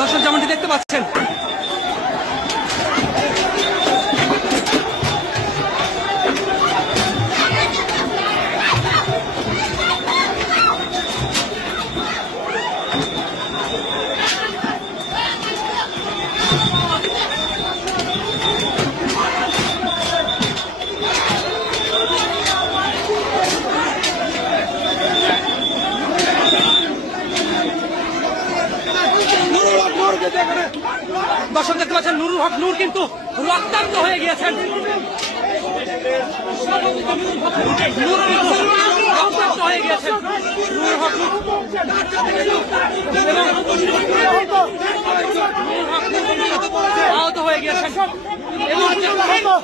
দর্শক যেমনটি দেখতে পাচ্ছেন, দর্শক দেখতে পাচ্ছেন নুরুল হক নূর কিন্তু রক্তাক্ত হয়ে গিয়েছেন। নূর কিন্তু রক্তাক্ত হয়ে গিয়েছেন। নুরুল হক আহত হয়ে গিয়েছেন এবং